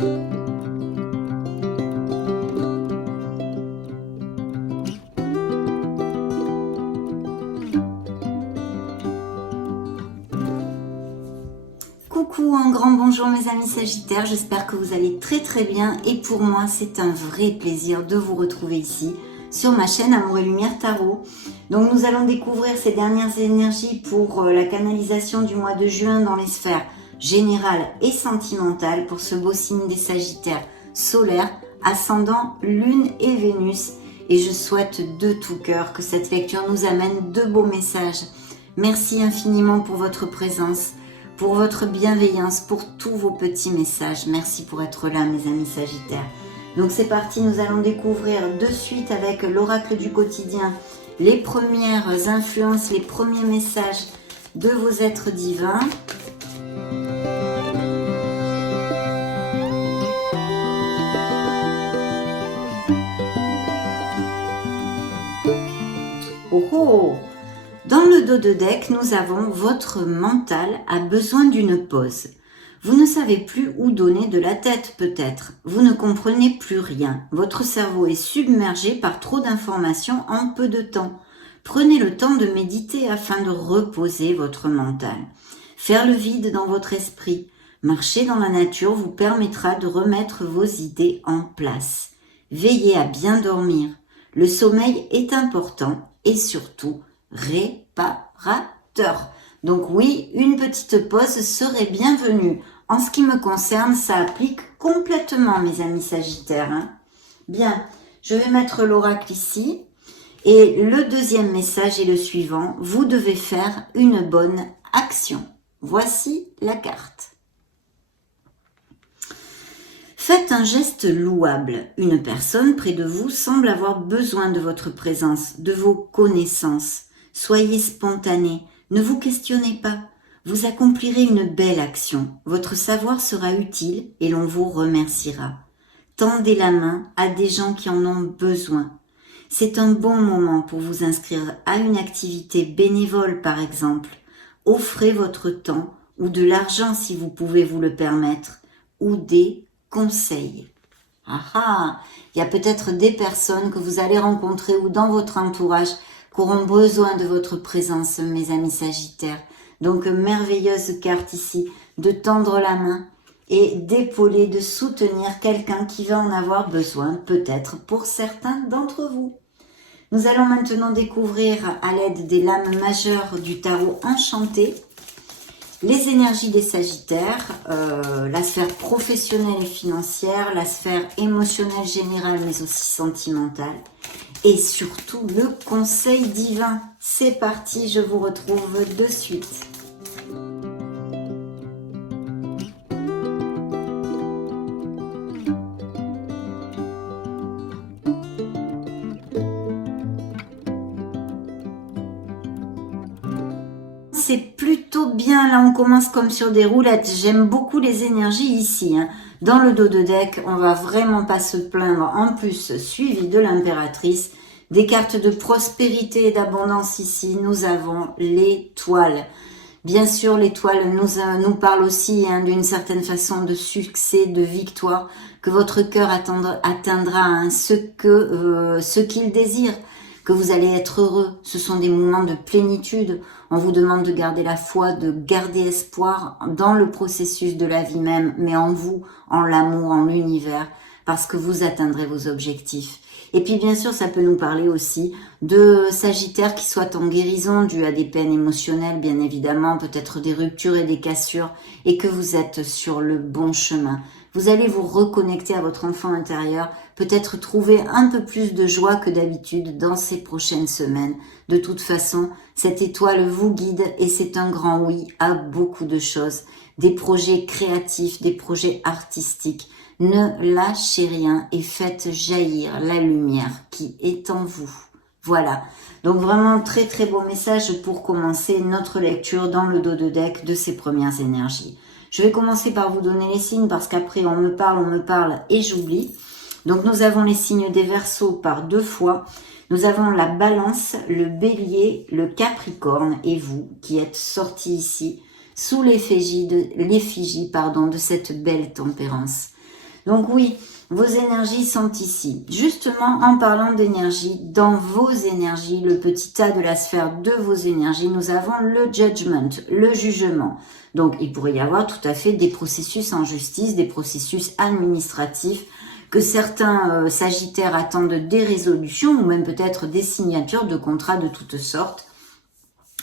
Coucou, un grand bonjour mes amis Sagittaires, j'espère que vous allez très bien et pour moi c'est un vrai plaisir de vous retrouver ici sur ma chaîne Amour et Lumière Tarot. Donc nous allons découvrir ces dernières énergies pour la canalisation du mois de juin dans les sphères générales et sentimentales pour ce beau signe des Sagittaires solaires, ascendant Lune et Vénus. Et je souhaite de tout cœur que cette lecture nous amène de beaux messages. Merci infiniment pour votre présence, pour votre bienveillance, pour tous vos petits messages. Merci pour être là mes amis Sagittaires. Donc c'est parti, nous allons découvrir de suite avec l'oracle du quotidien les premières influences, les premiers messages de vos êtres divins. Oh oh! Dans le dos de deck, nous avons votre mental a besoin d'une pause. Vous ne savez plus où donner de la tête peut-être. Vous ne comprenez plus rien. Votre cerveau est submergé par trop d'informations en peu de temps. Prenez le temps de méditer afin de reposer votre mental. Faire le vide dans votre esprit. Marcher dans la nature vous permettra de remettre vos idées en place. Veillez à bien dormir. Le sommeil est important et surtout réparateur. Donc oui, une petite pause serait bienvenue. En ce qui me concerne, ça applique complètement mes amis Sagittaires. Bien, je vais mettre l'oracle ici. Et le deuxième message est le suivant. Vous devez faire une bonne action. Voici la carte. Faites un geste louable. Une personne près de vous semble avoir besoin de votre présence, de vos connaissances. Soyez spontané, ne vous questionnez pas. Vous accomplirez une belle action. Votre savoir sera utile et l'on vous remerciera. Tendez la main à des gens qui en ont besoin. C'est un bon moment pour vous inscrire à une activité bénévole par exemple. Offrez votre temps ou de l'argent si vous pouvez vous le permettre, ou des conseils. Il y a peut-être des personnes que vous allez rencontrer ou dans votre entourage qui auront besoin de votre présence, mes amis Sagittaires. Donc, merveilleuse carte ici, de tendre la main et d'épauler, de soutenir quelqu'un qui va en avoir besoin, peut-être pour certains d'entre vous. Nous allons maintenant découvrir à l'aide des lames majeures du tarot enchanté les énergies des Sagittaires, la sphère professionnelle et financière, la sphère émotionnelle générale mais aussi sentimentale et surtout le conseil divin. C'est parti, je vous retrouve de suite. C'est plutôt bien, là on commence comme sur des roulettes. J'aime beaucoup les énergies ici. Dans le dos de deck, on va vraiment pas se plaindre. En plus, suivi de l'impératrice, des cartes de prospérité et d'abondance ici. Nous avons l'étoile. Bien sûr, l'étoile nous parle aussi d'une certaine façon de succès, de victoire, que votre cœur atteindra ce qu'il désire, que vous allez être heureux. Ce sont des moments de plénitude. On vous demande de garder la foi, de garder espoir dans le processus de la vie même, mais en vous, en l'amour, en l'univers, parce que vous atteindrez vos objectifs. Et puis bien sûr, ça peut nous parler aussi de Sagittaires qui soient en guérison due à des peines émotionnelles, bien évidemment, peut-être des ruptures et des cassures, et que vous êtes sur le bon chemin. Vous allez vous reconnecter à votre enfant intérieur, peut-être trouver un peu plus de joie que d'habitude dans ces prochaines semaines. De toute façon, cette étoile vous guide et c'est un grand oui à beaucoup de choses. Des projets créatifs, des projets artistiques. Ne lâchez rien et faites jaillir la lumière qui est en vous. Voilà, donc vraiment très très beau message pour commencer notre lecture dans le dos de deck de ces premières énergies. Je vais commencer par vous donner les signes parce qu'après on me parle et j'oublie. Donc nous avons les signes des Verseaux par 2 fois. Nous avons la Balance, le Bélier, le Capricorne et vous qui êtes sortis ici sous l'effigie de cette belle tempérance. Donc oui, vos énergies sont ici. Justement, en parlant d'énergie, dans vos énergies, le petit A de la sphère de vos énergies, nous avons le judgment, le jugement. Donc, il pourrait y avoir tout à fait des processus en justice, des processus administratifs, que certains sagittaires attendent des résolutions ou même peut-être des signatures de contrats de toutes sortes.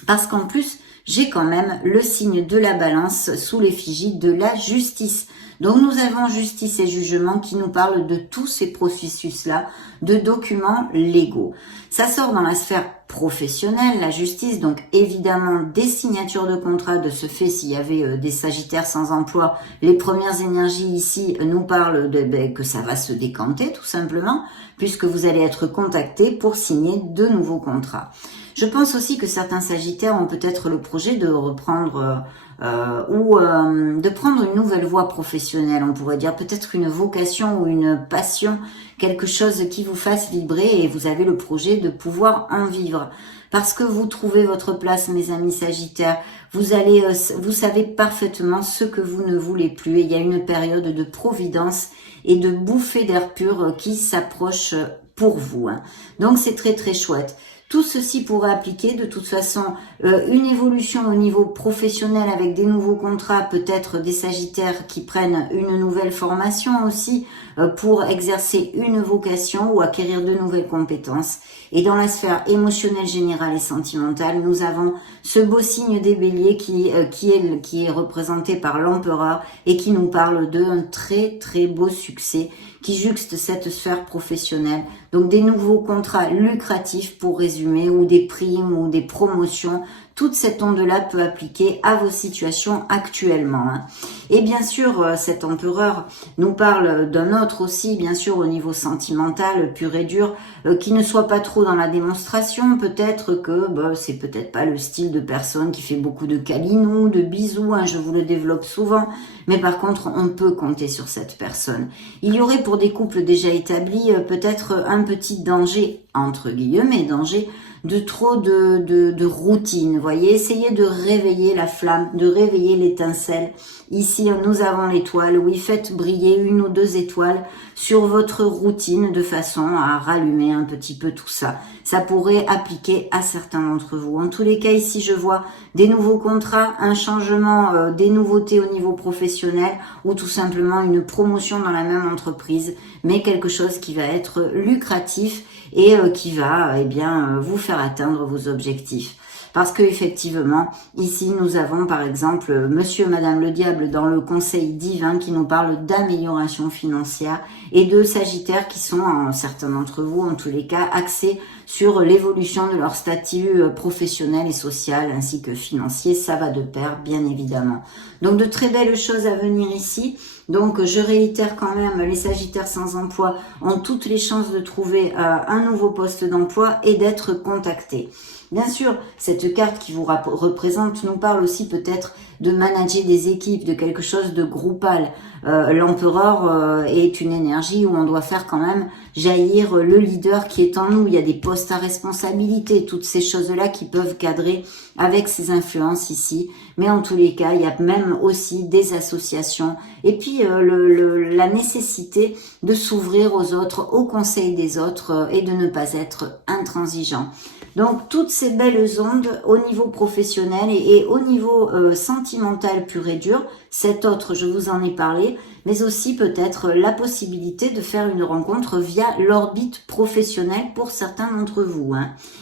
Parce qu'en plus, j'ai quand même le signe de la balance sous l'effigie de la justice. Donc nous avons justice et jugement qui nous parlent de tous ces processus-là, de documents légaux. Ça sort dans la sphère professionnelle, la justice, donc évidemment des signatures de contrat. De ce fait, s'il y avait des sagittaires sans emploi, les premières énergies ici nous parlent que ça va se décanter tout simplement, puisque vous allez être contacté pour signer de nouveaux contrats. Je pense aussi que certains sagittaires ont peut-être le projet de reprendre de prendre une nouvelle voie professionnelle, on pourrait dire peut-être une vocation ou une passion, quelque chose qui vous fasse vibrer et vous avez le projet de pouvoir en vivre. Parce que vous trouvez votre place, mes amis sagittaires, vous savez parfaitement ce que vous ne voulez plus et il y a une période de providence et de bouffée d'air pur qui s'approche pour vous. Donc c'est très très chouette. Tout ceci pourrait appliquer de toute façon une évolution au niveau professionnel avec des nouveaux contrats, peut-être des sagittaires qui prennent une nouvelle formation aussi pour exercer une vocation ou acquérir de nouvelles compétences. Et dans la sphère émotionnelle, générale et sentimentale, nous avons ce beau signe des béliers qui est représenté par l'empereur et qui nous parle d'un très très beau succès qui juxte cette sphère professionnelle. Donc des nouveaux contrats lucratifs pour résumer, ou des primes ou des promotions. Toute cette onde-là peut appliquer à vos situations actuellement. Et bien sûr, cet empereur nous parle d'un autre aussi, bien sûr, au niveau sentimental, pur et dur, qui ne soit pas trop dans la démonstration. Peut-être que c'est peut-être pas le style de personne qui fait beaucoup de câlinous, de bisous, je vous le développe souvent. Mais par contre, on peut compter sur cette personne. Il y aurait pour des couples déjà établis peut-être un petit danger, entre guillemets, danger, de trop de routine, vous voyez, essayez de réveiller la flamme, de réveiller l'étincelle. Ici, nous avons l'étoile, oui, faites briller une ou deux étoiles sur votre routine de façon à rallumer un petit peu tout ça. Ça pourrait appliquer à certains d'entre vous. En tous les cas, ici, je vois des nouveaux contrats, un changement, des nouveautés au niveau professionnel ou tout simplement une promotion dans la même entreprise, mais quelque chose qui va être lucratif et qui va vous faire atteindre vos objectifs. Parce que effectivement, ici nous avons par exemple Monsieur et Madame le Diable dans le conseil divin qui nous parle d'amélioration financière et de Sagittaires qui sont, certains d'entre vous en tous les cas, axés sur l'évolution de leur statut professionnel et social ainsi que financier. Ça va de pair, bien évidemment. Donc de très belles choses à venir ici. Donc je réitère quand même, les Sagittaires sans emploi ont toutes les chances de trouver un nouveau poste d'emploi et d'être contactés. Bien sûr, cette carte qui vous représente nous parle aussi peut-être de manager des équipes, de quelque chose de groupal. L'empereur est une énergie où on doit faire quand même jaillir le leader qui est en nous. Il y a des postes à responsabilité, toutes ces choses-là qui peuvent cadrer avec ces influences ici. Mais en tous les cas, il y a même aussi des associations. Et puis la nécessité de s'ouvrir aux autres, au conseil des autres et de ne pas être intransigeant. Donc toutes ces belles ondes au niveau professionnel et au niveau sentimental pur et dur, cet autre, je vous en ai parlé, mais aussi peut-être la possibilité de faire une rencontre via l'orbite professionnelle pour certains d'entre vous.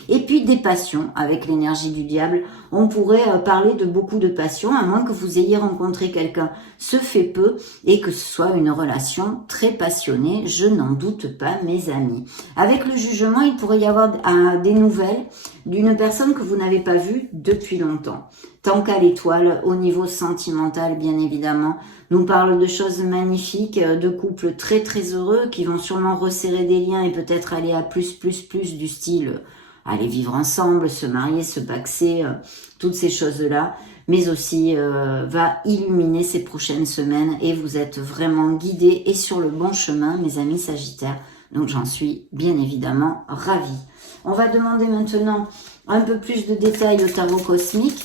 Et puis des passions avec l'énergie du diable. On pourrait parler de beaucoup de passions, à moins que vous ayez rencontré quelqu'un. Ce fait peu et que ce soit une relation très passionnée, je n'en doute pas, mes amis. Avec le jugement, il pourrait y avoir des nouvelles d'une personne que vous n'avez pas vue depuis longtemps. Tant qu'à l'étoile, au niveau sentimental, bien évidemment, nous parle de choses magnifiques, de couples très très heureux qui vont sûrement resserrer des liens et peut-être aller à plus du style aller vivre ensemble, se marier, se paxer, toutes ces choses-là, mais aussi va illuminer ces prochaines semaines et vous êtes vraiment guidés et sur le bon chemin, mes amis Sagittaires. Donc j'en suis bien évidemment ravie. On va demander maintenant un peu plus de détails au tarot cosmique.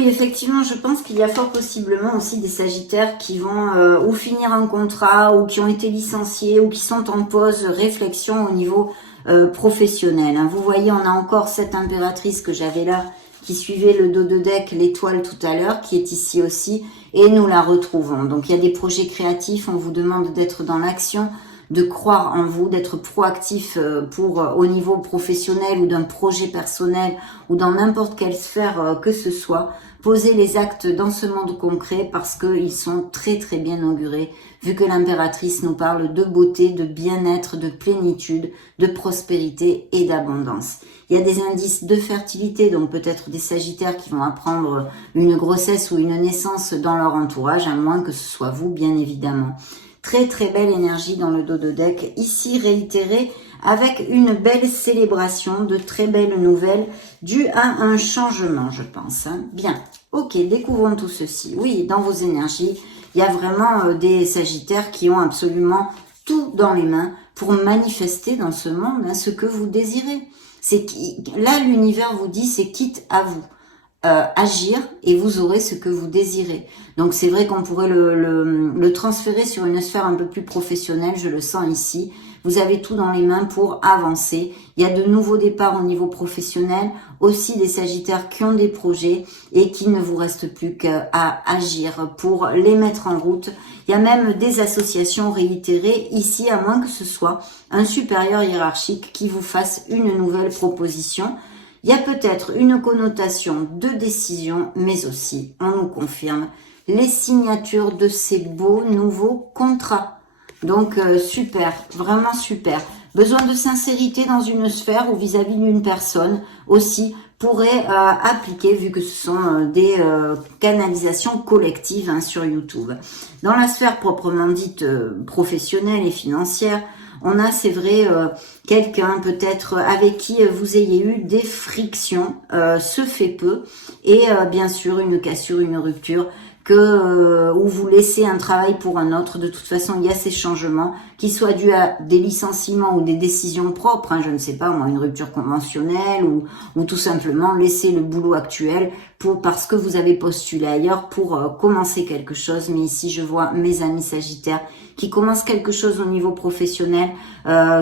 Oui, effectivement, je pense qu'il y a fort possiblement aussi des Sagittaires qui vont ou finir un contrat, ou qui ont été licenciés, ou qui sont en pause réflexion au niveau professionnel. Hein. Vous voyez, on a encore cette impératrice que j'avais là, qui suivait le dos de deck, l'étoile tout à l'heure, qui est ici aussi, et nous la retrouvons. Donc il y a des projets créatifs, on vous demande d'être dans l'action, de croire en vous, d'être proactif au niveau professionnel ou d'un projet personnel ou dans n'importe quelle sphère que ce soit. Posez les actes dans ce monde concret parce qu'ils sont très très bien augurés, vu que l'impératrice nous parle de beauté, de bien-être, de plénitude, de prospérité et d'abondance. Il y a des indices de fertilité, donc peut-être des Sagittaires qui vont apprendre une grossesse ou une naissance dans leur entourage, à moins que ce soit vous, bien évidemment. Très très belle énergie dans le dos de deck, ici réitérée avec une belle célébration, de très belles nouvelles dues à un changement, je pense. Hein. Bien, ok, découvrons tout ceci. Oui, dans vos énergies, il y a vraiment des Sagittaires qui ont absolument tout dans les mains pour manifester dans ce monde ce que vous désirez. Là, l'univers vous dit, c'est quitte à vous. Agir et vous aurez ce que vous désirez. Donc c'est vrai qu'on pourrait le transférer sur une sphère un peu plus professionnelle, je le sens ici. Vous avez tout dans les mains pour avancer. Il y a de nouveaux départs au niveau professionnel, aussi des Sagittaires qui ont des projets et qui ne vous reste plus qu'à agir pour les mettre en route. Il y a même des associations réitérées ici, à moins que ce soit un supérieur hiérarchique qui vous fasse une nouvelle proposition. Il y a peut-être une connotation de décision, mais aussi, on nous confirme, les signatures de ces beaux nouveaux contrats. Donc, super, vraiment super. Besoin de sincérité dans une sphère ou vis-à-vis d'une personne aussi pourrait appliquer, vu que ce sont des canalisations collectives sur YouTube. Dans la sphère proprement dite professionnelle et financière, on a, c'est vrai, quelqu'un peut-être avec qui vous ayez eu des frictions, se fait peu, et bien sûr une cassure, une rupture, où vous laissez un travail pour un autre. De toute façon, il y a ces changements, qui soient dus à des licenciements ou des décisions propres, je ne sais pas, moi, une rupture conventionnelle, ou tout simplement laisser le boulot actuel parce que vous avez postulé ailleurs pour commencer quelque chose. Mais ici, je vois mes amis Sagittaires qui commencent quelque chose au niveau professionnel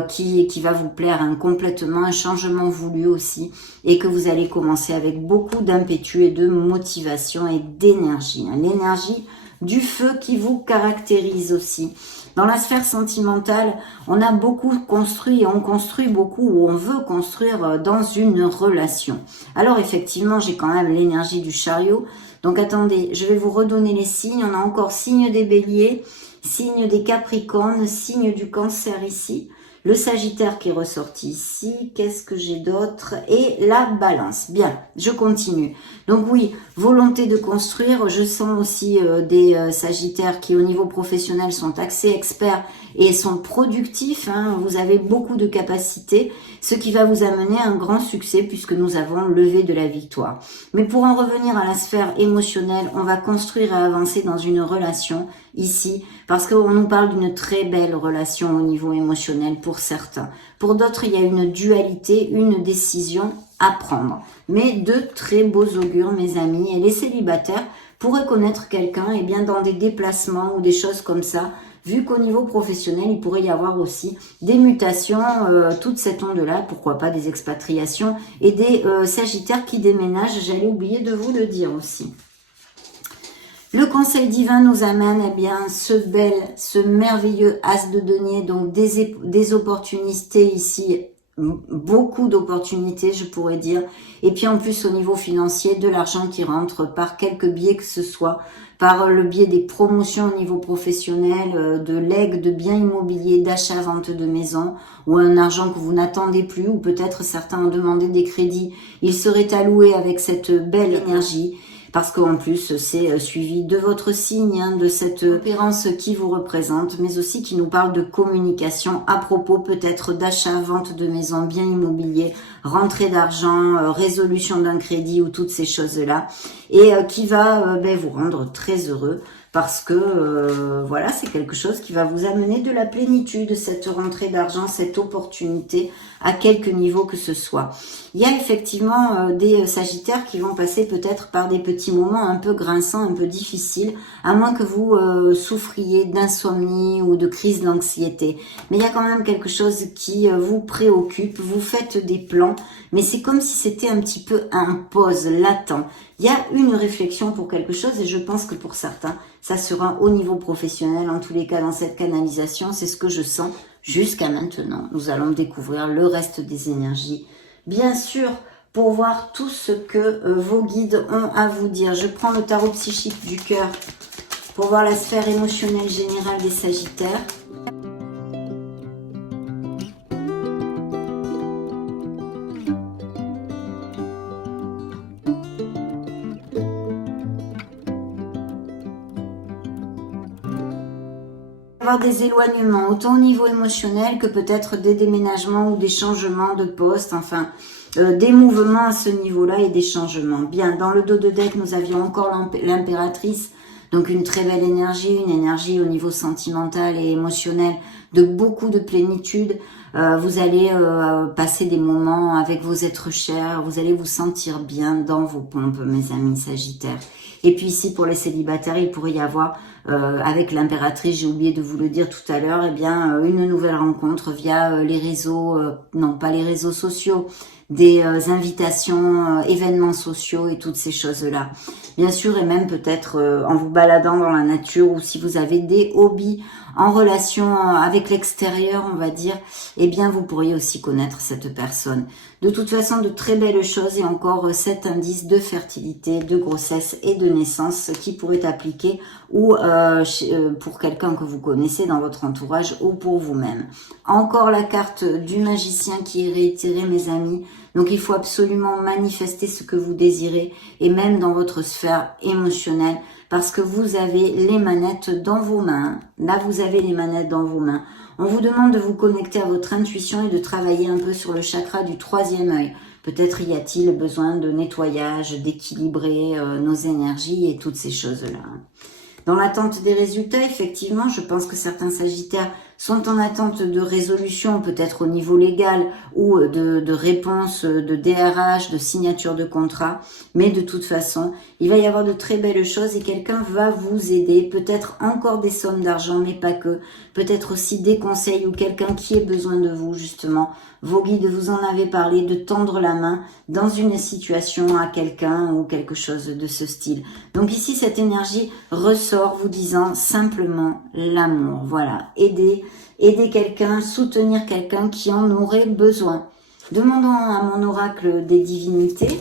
qui va vous plaire complètement, un changement voulu aussi, et que vous allez commencer avec beaucoup d'impétu et de motivation et d'énergie. L'énergie du feu qui vous caractérise aussi. Dans la sphère sentimentale, on a beaucoup construit et on construit beaucoup, ou on veut construire dans une relation. Alors effectivement, j'ai quand même l'énergie du chariot. Donc attendez, je vais vous redonner les signes. On a encore signe des béliers, signe des capricornes, signe du cancer ici. Le Sagittaire qui est ressorti ici. Qu'est-ce que j'ai d'autre? Et la balance. Bien, je continue. Donc oui, volonté de construire. Je sens aussi des Sagittaires qui au niveau professionnel sont assez experts et sont productifs. Vous avez beaucoup de capacités, ce qui va vous amener à un grand succès puisque nous avons levé de la victoire. Mais pour en revenir à la sphère émotionnelle, on va construire et avancer dans une relation ici, parce qu'on nous parle d'une très belle relation au niveau émotionnel pour certains. Pour d'autres, il y a une dualité, une décision à prendre. Mais de très beaux augures, mes amis. Et les célibataires pourraient connaître quelqu'un dans des déplacements ou des choses comme ça, vu qu'au niveau professionnel, il pourrait y avoir aussi des mutations, toute cette onde-là, pourquoi pas des expatriations et des Sagittaires qui déménagent. J'allais oublier de vous le dire aussi. Le conseil divin nous amène ce merveilleux as de denier, donc des opportunités ici, beaucoup d'opportunités je pourrais dire, et puis en plus au niveau financier, de l'argent qui rentre par quelque biais que ce soit, par le biais des promotions au niveau professionnel, de legs, de biens immobiliers, d'achat-vente de maisons, ou un argent que vous n'attendez plus, ou peut-être certains ont demandé des crédits, il serait alloué avec cette belle énergie. Parce qu'en plus, c'est suivi de votre signe, de cette opérance qui vous représente, mais aussi qui nous parle de communication à propos peut-être d'achat, vente de maison, biens immobiliers, rentrée d'argent, résolution d'un crédit ou toutes ces choses-là, et qui va vous rendre très heureux. parce que voilà, c'est quelque chose qui va vous amener de la plénitude, cette rentrée d'argent, cette opportunité à quelque niveau que ce soit. Il y a effectivement des sagittaires qui vont passer peut-être par des petits moments un peu grinçants, un peu difficiles, à moins que vous souffriez d'insomnie ou de crise d'anxiété. Mais il y a quand même quelque chose qui vous préoccupe, vous faites des plans, mais c'est comme si c'était un petit peu en pause, latent. Il y a une réflexion pour quelque chose et je pense que pour certains, ça sera au niveau professionnel. En tous les cas, dans cette canalisation, c'est ce que je sens jusqu'à maintenant. Nous allons découvrir le reste des énergies. Bien sûr, pour voir tout ce que vos guides ont à vous dire. Je prends le tarot psychique du cœur pour voir la sphère émotionnelle générale des Sagittaires. Des éloignements, autant au niveau émotionnel que peut-être des déménagements ou des changements de poste, enfin des mouvements à ce niveau-là et des changements. Bien, dans le dos de deck, nous avions encore l'impératrice, donc une très belle énergie, une énergie au niveau sentimental et émotionnel de beaucoup de plénitude. Vous allez passer des moments avec vos êtres chers, vous allez vous sentir bien dans vos pompes, mes amis Sagittaires. Et puis ici, pour les célibataires, il pourrait y avoir, avec l'impératrice, j'ai oublié de vous le dire tout à l'heure, eh bien, une nouvelle rencontre via les réseaux, non pas les réseaux sociaux, des invitations, événements sociaux et toutes ces choses-là. Bien sûr, et même peut-être en vous baladant dans la nature ou si vous avez des hobbies en relation avec l'extérieur, on va dire, eh bien, vous pourriez aussi connaître cette personne. De toute façon, de très belles choses et encore 7 indices de fertilité, de grossesse et de naissance qui pourraient appliquer ou pour quelqu'un que vous connaissez dans votre entourage ou pour vous-même. Encore la carte du magicien qui est réitérée, mes amis. Donc, il faut absolument manifester ce que vous désirez et même dans votre sphère émotionnelle parce que vous avez les manettes dans vos mains. Là, vous avez les manettes dans vos mains. On vous demande de vous connecter à votre intuition et de travailler un peu sur le chakra du 3e œil. Peut-être y a-t-il besoin de nettoyage, d'équilibrer nos énergies et toutes ces choses-là. Dans l'attente des résultats, effectivement, je pense que certains Sagittaires sont en attente de résolution, peut-être au niveau légal ou de réponse de DRH, de signature de contrat. Mais de toute façon, il va y avoir de très belles choses et quelqu'un va vous aider. Peut-être encore des sommes d'argent, mais pas que. Peut-être aussi des conseils ou quelqu'un qui ait besoin de vous, justement. Vos guides vous en avez parlé, de tendre la main dans une situation à quelqu'un ou quelque chose de ce style. Donc ici, cette énergie ressort vous disant simplement l'amour. Voilà, aider quelqu'un, soutenir quelqu'un qui en aurait besoin. Demandons à mon oracle des divinités.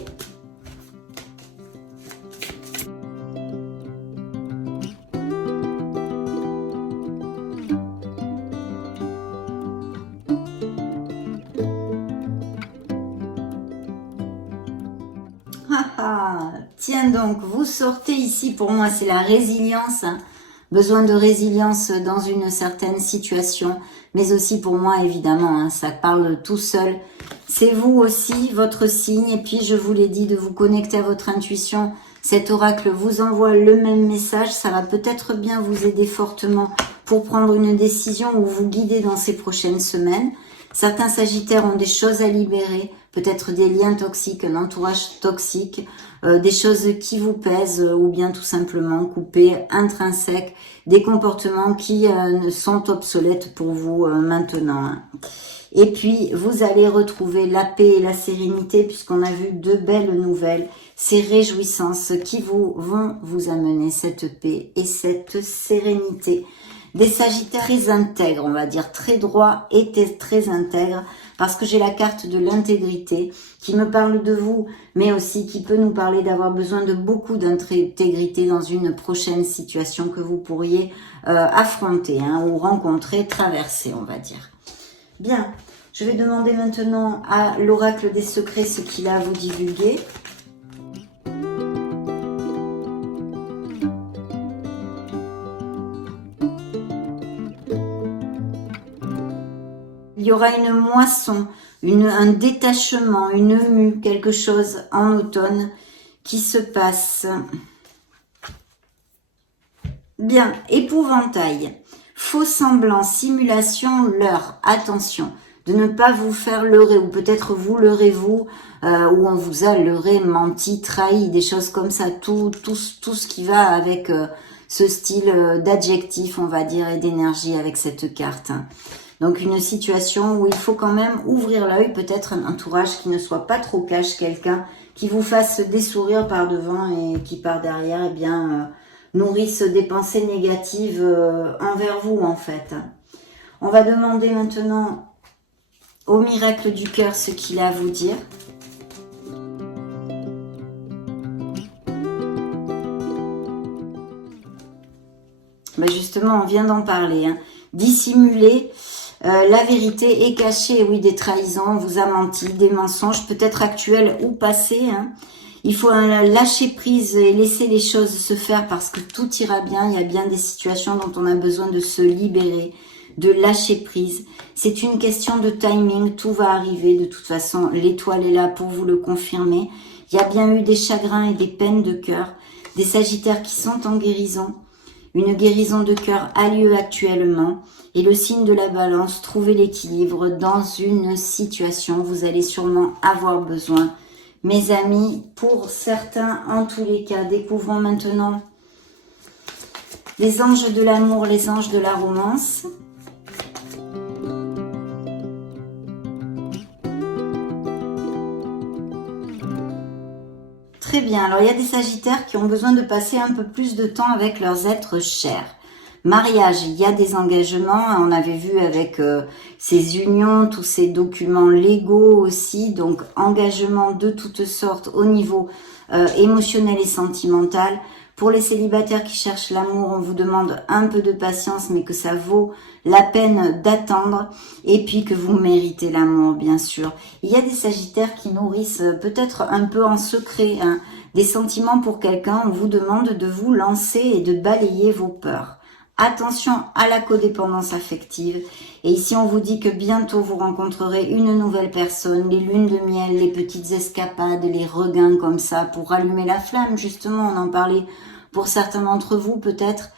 Tiens donc, vous sortez ici, pour moi c'est la résilience, hein. Besoin de résilience dans une certaine situation, mais aussi pour moi évidemment, hein, ça parle tout seul. C'est vous aussi, votre signe, et puis je vous l'ai dit, de vous connecter à votre intuition. Cet oracle vous envoie le même message, ça va peut-être bien vous aider fortement pour prendre une décision ou vous guider dans ces prochaines semaines. Certains Sagittaires ont des choses à libérer, peut-être des liens toxiques, un entourage toxique, des choses qui vous pèsent ou bien tout simplement couper intrinsèques, des comportements qui sont obsolètes pour vous maintenant. Hein. Et puis, vous allez retrouver la paix et la sérénité puisqu'on a vu de belles nouvelles, ces réjouissances qui vont vous amener cette paix et cette sérénité. Des Sagittaires très intègres, on va dire, très droits et très intègres, parce que j'ai la carte de l'intégrité qui me parle de vous, mais aussi qui peut nous parler d'avoir besoin de beaucoup d'intégrité dans une prochaine situation que vous pourriez affronter hein, ou rencontrer, traverser, on va dire. Bien, je vais demander maintenant à l'oracle des secrets ce qu'il a à vous divulguer. Il y aura une moisson, un détachement, une mue, quelque chose en automne qui se passe. Bien, épouvantail, faux semblant, simulation, leurre. Attention, de ne pas vous faire leurrer, ou peut-être vous leurrez-vous, ou on vous a leurré, menti, trahi, des choses comme ça, tout ce qui va avec ce style d'adjectif, on va dire, et d'énergie avec cette carte. Donc une situation où il faut quand même ouvrir l'œil, peut-être un entourage qui ne soit pas trop cash, quelqu'un qui vous fasse des sourires par devant et qui par derrière, eh bien, nourrisse des pensées négatives envers vous en fait. On va demander maintenant au miracle du cœur ce qu'il a à vous dire. Ben justement, on vient d'en parler. Hein. Dissimuler la vérité est cachée. Oui, des trahisons, on vous a menti, des mensonges, peut-être actuels ou passés. Hein. Il faut lâcher prise et laisser les choses se faire parce que tout ira bien. Il y a bien des situations dont on a besoin de se libérer, de lâcher prise. C'est une question de timing, tout va arriver. De toute façon, l'étoile est là pour vous le confirmer. Il y a bien eu des chagrins et des peines de cœur, des sagittaires qui sont en guérison. Une guérison de cœur a lieu actuellement. Et le signe de la balance, trouver l'équilibre dans une situation. Vous allez sûrement avoir besoin. Mes amis, pour certains, en tous les cas, découvrons maintenant les anges de l'amour, les anges de la romance. Très bien, alors il y a des sagittaires qui ont besoin de passer un peu plus de temps avec leurs êtres chers. Mariage, il y a des engagements, on avait vu avec ces unions, tous ces documents légaux aussi, donc engagement de toutes sortes au niveau émotionnel et sentimental. Pour les célibataires qui cherchent l'amour, on vous demande un peu de patience, mais que ça vaut la peine d'attendre, et puis que vous méritez l'amour, bien sûr. Il y a des sagittaires qui nourrissent peut-être un peu en secret hein, des sentiments pour quelqu'un, on vous demande de vous lancer et de balayer vos peurs. Attention à la codépendance affective. Et ici, on vous dit que bientôt, vous rencontrerez une nouvelle personne. Les lunes de miel, les petites escapades, les regains comme ça pour rallumer la flamme. Justement, on en parlait pour certains d'entre vous peut-être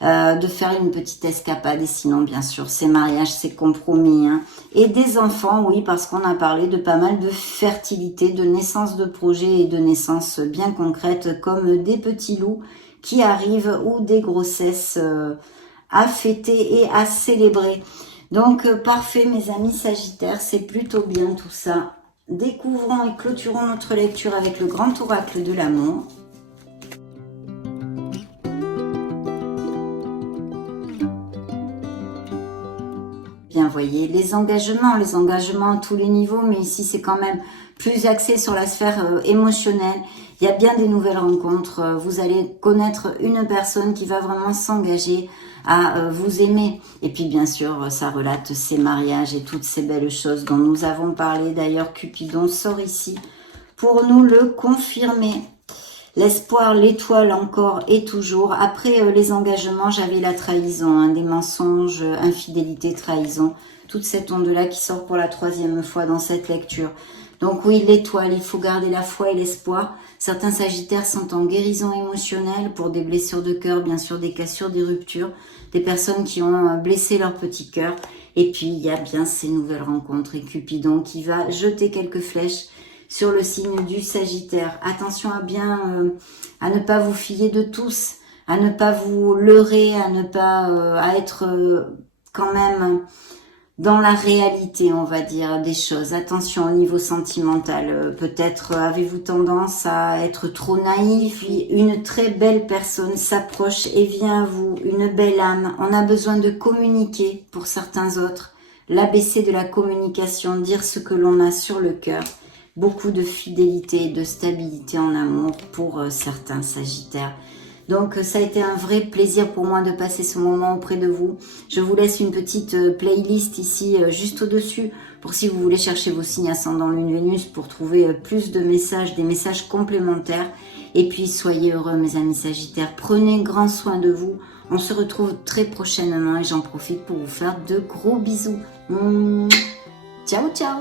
de faire une petite escapade. Et sinon, bien sûr, c'est mariage, c'est compromis. Hein. Et des enfants, oui, parce qu'on a parlé de pas mal de fertilité, de naissance de projets et de naissances bien concrètes comme des petits loups qui arrivent ou des grossesses à fêter et à célébrer. Donc parfait mes amis sagittaires, c'est plutôt bien tout ça. Découvrons et clôturons notre lecture avec le grand oracle de l'amour. Bien, voyez, les engagements à tous les niveaux, mais ici c'est quand même plus axé sur la sphère émotionnelle. Il y a bien des nouvelles rencontres. Vous allez connaître une personne qui va vraiment s'engager à vous aimer. Et puis bien sûr, ça relate ces mariages et toutes ces belles choses dont nous avons parlé. D'ailleurs, Cupidon sort ici pour nous le confirmer. L'espoir, l'étoile encore et toujours. Après les engagements, j'avais la trahison, hein, des mensonges, infidélité, trahison. Toute cette onde-là qui sort pour la 3e fois dans cette lecture. Donc oui, l'étoile, il faut garder la foi et l'espoir. Certains sagittaires sont en guérison émotionnelle pour des blessures de cœur, bien sûr des cassures, des ruptures, des personnes qui ont blessé leur petit cœur. Et puis, il y a bien ces nouvelles rencontres et Cupidon qui va jeter quelques flèches sur le signe du Sagittaire. Attention à ne pas vous fier de tous, à ne pas vous leurrer, à ne pas à être quand même dans la réalité, on va dire, des choses. Attention au niveau sentimental. Peut-être avez-vous tendance à être trop naïf. Une très belle personne s'approche et vient à vous, une belle âme. On a besoin de communiquer pour certains autres. L'ABC de la communication, dire ce que l'on a sur le cœur. Beaucoup de fidélité et de stabilité en amour pour certains Sagittaires. Donc ça a été un vrai plaisir pour moi de passer ce moment auprès de vous. Je vous laisse une petite playlist ici juste au-dessus pour si vous voulez chercher vos signes ascendant Lune Vénus pour trouver plus de messages, des messages complémentaires. Et puis soyez heureux mes amis Sagittaires, prenez grand soin de vous. On se retrouve très prochainement et j'en profite pour vous faire de gros bisous. Ciao ciao.